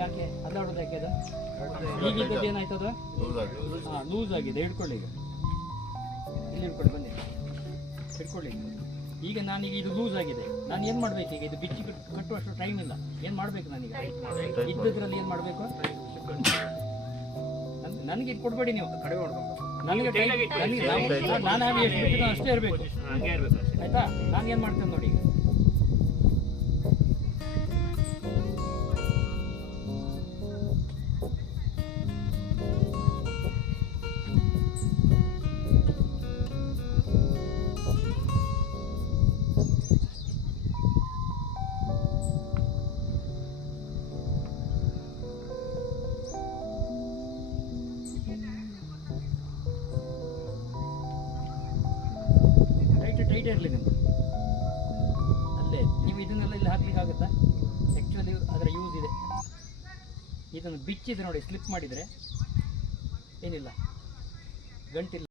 ಯಾಕೆ ಅದಾಡೋದು ಯಾಕೆ ಅದು ಈಗಿದ್ದದ್ದು ಏನಾಯ್ತದ ಲೂಸ್ ಆಗಿದೆ. ಹಿಡ್ಕೊಳ್ಳಿ ಈಗ, ಇಲ್ಲಿ ಹಿಡ್ಕೊಳ್ಳಿ, ಬನ್ನಿ ಹಿಡ್ಕೊಳ್ಳಿ. ಈಗ ನಾನೀಗ ಇದು ಲೂಸ್ ಆಗಿದೆ, ನಾನು ಏನು ಮಾಡಬೇಕು ಈಗ? ಇದು ಬಿಚ್ಚಿ ಕಟ್ಟುವಷ್ಟು ಟೈಮ್ ಇಲ್ಲ. ಏನು ಮಾಡಬೇಕು ನಾನೀಗ? ಇದ್ದದ್ರಲ್ಲಿ ಏನು ಮಾಡಬೇಕು? ನನಗೆ ಇದು ಕೊಡಬೇಡಿ ನೀವು, ನನಗೆ ನಾನು ಎಷ್ಟು ಬಿಟ್ಟಿದ್ದು ಅಷ್ಟೇ ಇರಬೇಕು, ಆಯ್ತಾ? ನಾನು ಏನು ಮಾಡ್ತೇನೆ ನೋಡಿ ಈಗ. ಟೈಟ್ ಇರಲಿ ನಿಮ್ಮದು ಅಲ್ಲೇ. ನೀವು ಇದನ್ನೆಲ್ಲ ಇಲ್ಲಿ ಹಾಕ್ಲಿಕ್ಕೆ ಆಗುತ್ತಾ? ಆ್ಯಕ್ಚುಲಿ ಅದರ ಯೂಸ್ ಇದೆ. ಇದನ್ನು ಬಿಚ್ಚಿದ್ರೆ ನೋಡಿ, ಸ್ಲಿಪ್ ಮಾಡಿದರೆ ಏನಿಲ್ಲ, ಗಂಟಿಲ್ಲ.